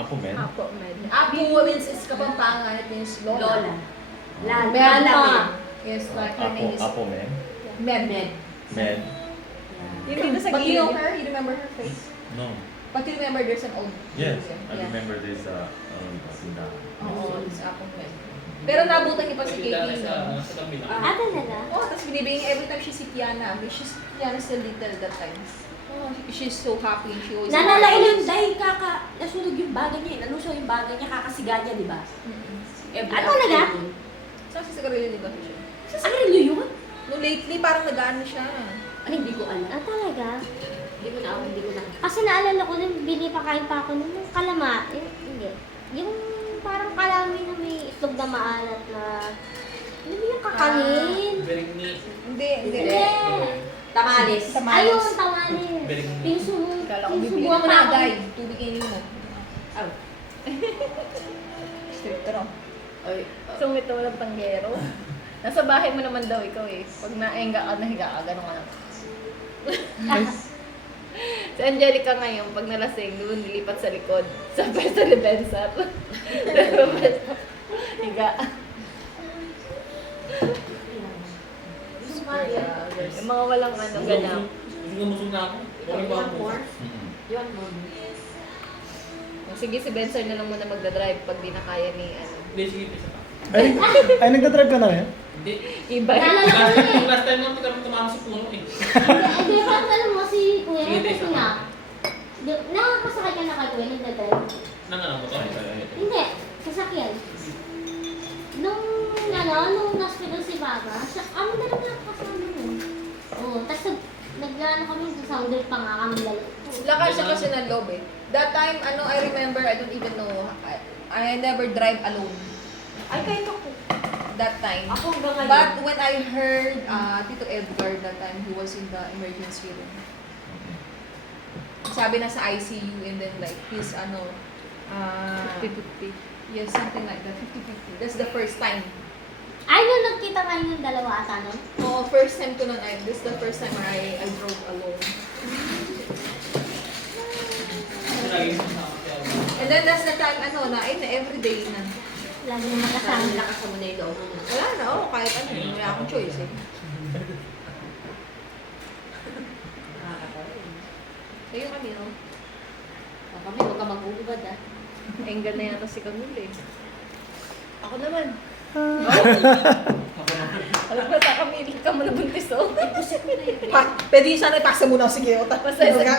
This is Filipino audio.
Apo men? Apo med. Apo means is Kapampangan, it means Lola. Lola. Lala. Yes, like her name is Apo men? Med. Men? Yung dito sa But you know gilid. her? You remember her face? No. But you remember there's an old Yes, person. I remember this tindahan. Oo, it's Apo Med. Pero nabutan niya pa si Katie. No? Ah, talaga? Oh, tapos binibigyan niya every time she see Tiana. Tiana still little that time. Oh, she's so happy. She always Nanalain yun dahil nasunog yung bagay niya. Nalusaw yung bagay niya, kakasiga niya, di ba? Ah, talaga? Saan si Sigarilyo di ba siya? Ano rin yun? No, lately parang nag-ano siya. Ano, hindi ko alam. Ah, talaga? Hindi ko na. Kasi naalala ko nung pakain pa ako nung kalama. Hindi. Yung parang kalami na may itlog na maalat na... Ano yung kakanin? Hindi. Hindi. Tamales. Ayun, tawanin. Pinsubo. Kala ko bibigyan mo na, Day. Tubig inin mo. Oh. Strict raw. Ay, Sungit na walang tanggero. Nasa bahay mo naman daw ikaw eh. Pag nahiga ka, gano'n ka lang. Si Angelica ngayon, pag nalasing, doon nilipat sa likod. Sa pwesto ni Bensar. Higa. Yung mga walang ano, ganap. Hindi mo na ako. Okay ba ako? yun mo. Sige, si Bensar na lang muna magdadrive pag di na kaya ni ano. Hindi, sige, isa pa. Ay, nagdadrive ka na rin? Hindi. Iba. Naalala ko yun eh. Last time lang ito tumama sa puno eh. Hindi, parang alam mo si Kuya, Sige, kasi Tessa. nga, nakakasakay ka na kay Kuya, nagdadrive. Nang ano mo to? Hindi, sasakyan. Nung hospital si Baba, kami na lang nakakasama nun. Oo, tapos nag-ano kami sa sounder pa nga kami lalo. Lakas siya kasi ng loob eh. That time, I remember, I don't even know, I never drive alone. Ay, kahit ako. That time. Ako hanggang ngayon. But when I heard Tito Edgar that time, he was in the emergency room. Sabi na sa ICU and then like his 50-50. yes, something like that, 50-50. That's the first time. Ay, nung nagkita kayo yung dalawa ata nun? Oh, first time ko nun, this is the first time where I drove alone. And then that's the time, everyday na. Lagi yung makasama. Lakas mo na yung loob mo. Wala na, kahit ano, wala akong choice eh. Kayo kami, no? Kami, huwag ka mag-uubad ah. Enggal na yata si Camille eh. Ako naman. Alam mo sa Camille, ka mo nabuntis oh. Pwede sana ipaksa muna, sige. Pasensya.